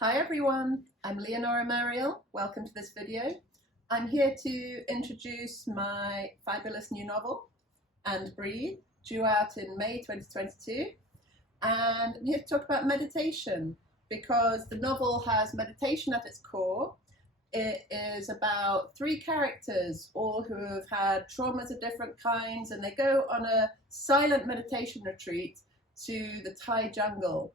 Hi everyone, I'm Leonora Mariel. Welcome to this video. I'm here to introduce my fabulous new novel, And Breathe, due out in May 2022. And I'm here to talk about meditation because the novel has meditation at its core. It is about three characters, all who have had traumas of different kinds, and they go on a silent meditation retreat to the Thai jungle.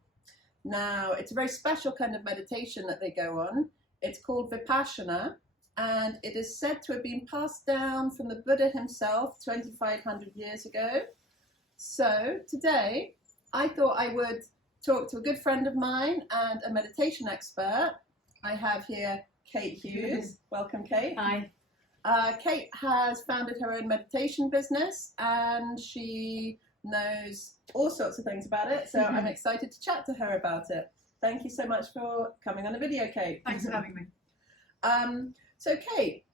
Now, it's a very special kind of meditation that they go on. It's called Vipassana, and it is said to have been passed down from the Buddha himself 2,500 years ago. So today, I thought I would talk to a good friend of mine and a meditation expert. I have here Kate Hughes. Welcome, Kate. Hi. Kate has founded her own meditation business, and she knows all sorts of things about it, so I'm excited to chat to her about it. Thank you so much for coming on the video, Kate. Thanks for having me. So Kate,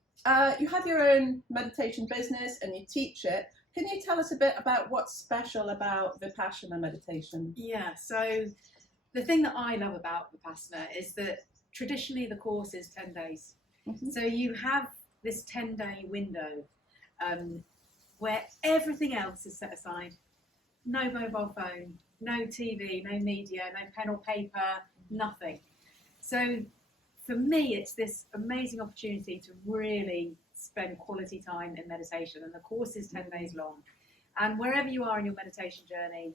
you have your own meditation business and you teach it. Can you tell us a bit about what's special about Vipassana meditation? Yeah, so the thing that I love about Vipassana is that traditionally the course is 10 days. So you have this 10-day window where everything else is set aside. No mobile phone, no TV, no media, no pen or paper, nothing. So for me, it's this amazing opportunity to really spend quality time in meditation, and the course is 10 days long. And wherever you are in your meditation journey,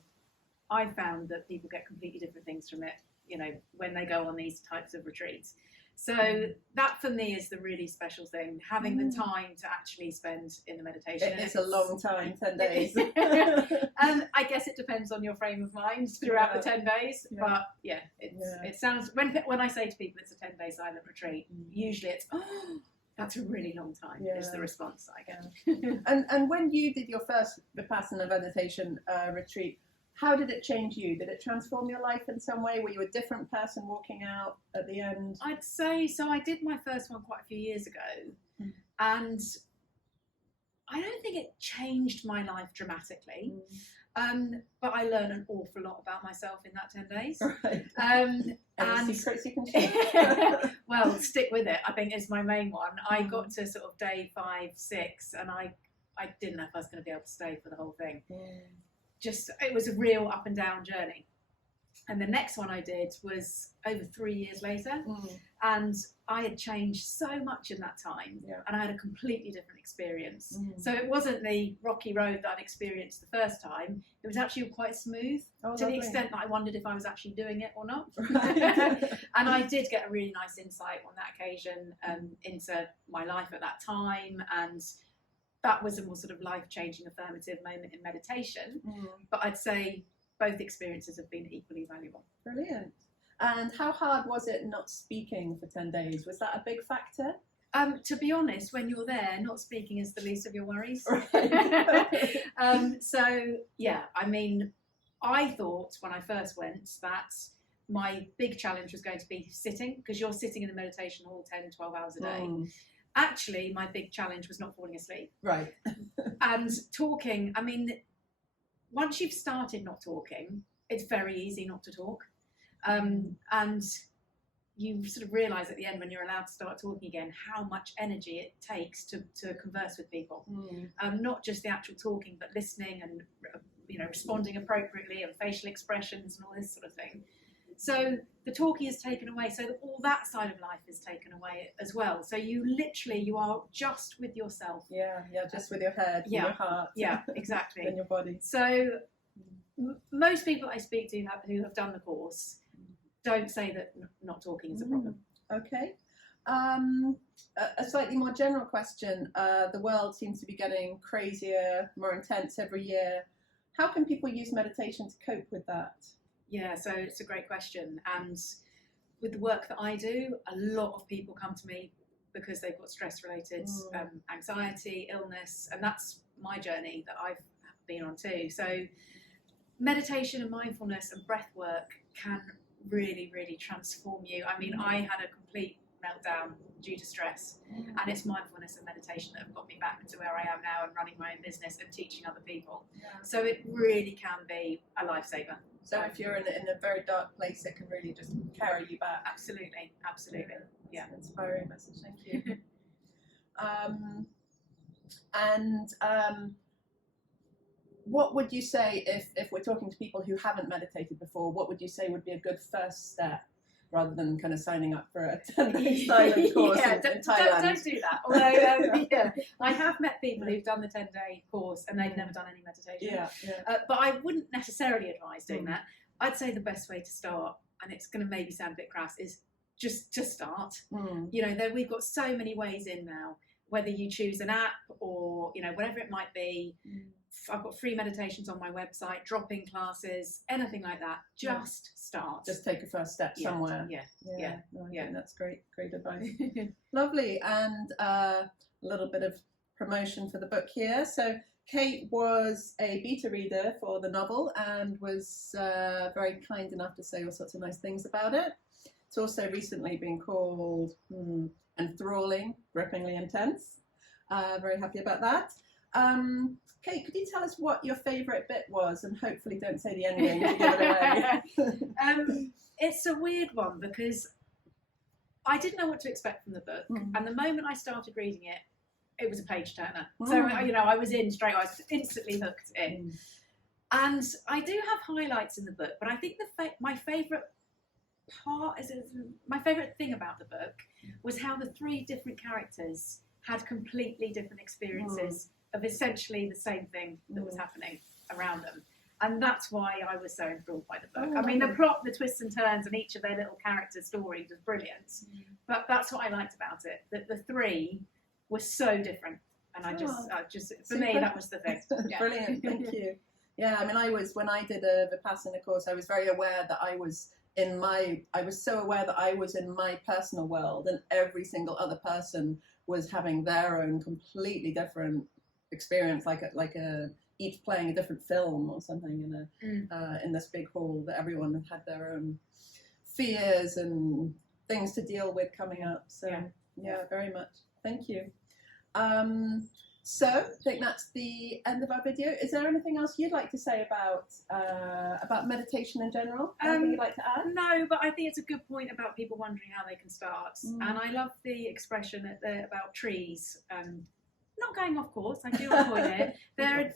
I've found that people get completely different things from it, you know, when they go on these types of retreats. So that for me is the really special thing, having the time to actually spend in the meditation. It's a long time, 10 days. I guess it depends on your frame of mind throughout the 10 days. Yeah. But yeah, it sounds, when I say to people it's a 10-day silent retreat, usually it's, oh, that's a really long time, is the response I get. And when you did your first Vipassana meditation retreat, how did it change you? Did it transform your life in some way? Were you a different person walking out at the end? I'd say so. I did my first one quite a few years ago, and I don't think it changed my life dramatically, but I learned an awful lot about myself in that 10 days. Right. And secrets you can share? Well, stick with it, I think, is my main one. I got to sort of day 5, 6, and I didn't know if I was going to be able to stay for the whole thing. It was a real up and down journey. And the next one I did was over 3 years later, and I had changed so much in that time, and I had a completely different experience. So it wasn't the rocky road that I'd experienced the first time. It was actually quite smooth, to the extent that I wondered if I was actually doing it or not. And I did get a really nice insight on that occasion into my life at that time, and that was a more sort of life-changing affirmative moment in meditation. But I'd say both experiences have been equally valuable. Brilliant. And how hard was it not speaking for 10 days? Was that a big factor? To be honest, when you're there, not speaking is the least of your worries. Right. So, yeah, I mean, I thought when I first went that my big challenge was going to be sitting, because you're sitting in a meditation hall 10, 12 hours a day. Actually, my big challenge was not falling asleep. Right. And talking, I mean, once you've started not talking, it's very easy not to talk. And you sort of realise at the end when you're allowed to start talking again how much energy it takes to converse with people. Not just the actual talking, but listening and responding appropriately, and facial expressions and all this sort of thing. So the talking is taken away, so that all that side of life is taken away as well. So you are just with yourself. Yeah, just with your head, and your heart. Yeah, exactly. And your body. So most people I speak to who have done the course don't say that not talking is a problem. Okay. A slightly more general question. The world seems to be getting crazier, more intense every year. How can people use meditation to cope with that? Yeah, so it's a great question. And with the work that I do, a lot of people come to me because they've got stress-related anxiety, illness, and that's my journey that I've been on too. So meditation and mindfulness and breath work can really, really transform you. I mean, I had a complete meltdown due to stress. And it's mindfulness and meditation that have got me back to where I am now and running my own business and teaching other people. So it really can be a lifesaver. So if you're in a very dark place, it can really just carry you back. Absolutely, absolutely. Yeah. It's an inspiring message. Thank you. What would you say if we're talking to people who haven't meditated before? What would you say would be a good first step, rather than kind of signing up for a 10-day silent course in Thailand? Don't do that. Although, yeah, I have met people who've done the 10-day course and they've never done any meditation. But I wouldn't necessarily advise doing that. I'd say the best way to start, and it's going to maybe sound a bit crass, is just to start. You know, we've got so many ways in now, whether you choose an app or, you know, whatever it might be. I've got free meditations on my website, drop-in classes, anything like that. Just start. Just take a first step somewhere. Yeah. No, I think that's great advice. Lovely. And a little bit of promotion for the book here. So Kate was a beta reader for the novel and was very kind enough to say all sorts of nice things about it. It's also recently been called enthralling, grippingly intense. Very happy about that. Kate, could you tell us what your favourite bit was, and hopefully don't say the ending to give it away. It's a weird one because I didn't know what to expect from the book, and the moment I started reading it, it was a page turner. So you know, I was in straight. I was instantly hooked in. And I do have highlights in the book, but I think my favourite thing about the book was how the three different characters had completely different experiences of essentially the same thing that was happening around them. And that's why I was so enthralled by the book. I mean, the plot, the twists and turns, and each of their little characters' stories was brilliant. But that's what I liked about it, that the three were so different. And I just for me, that was the thing. Yeah. Brilliant, thank you. Yeah, I mean, when I did a Vipassana course, I was very aware that I was so aware that I was in my personal world, and every single other person was having their own completely different experience, like each playing a different film or something in this big hall, that everyone had their own fears and things to deal with coming up. So yeah, very much. Thank you. So I think that's the end of our video. Is there anything else you'd like to say about meditation in general? Anything you'd like to add? No, but I think it's a good point about people wondering how they can start. And I love the expression about trees. Not going off course, I do avoid it. There are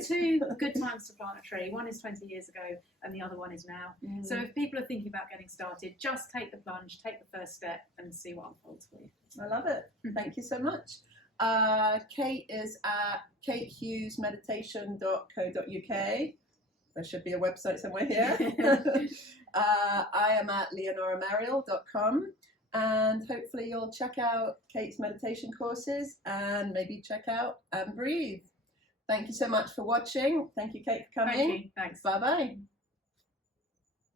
two good times to plant a tree. One is 20 years ago and the other one is now. So if people are thinking about getting started, just take the plunge, take the first step and see what unfolds for you. I love it. Thank you so much. Kate is at katehughesmeditation.co.uk. There should be a website somewhere here. I am at leonoramariel.com. And hopefully you'll check out Kate's meditation courses and maybe check out And Breathe. Thank you so much for watching. Thank you, Kate, for coming. Thank you. Thanks. Bye-bye.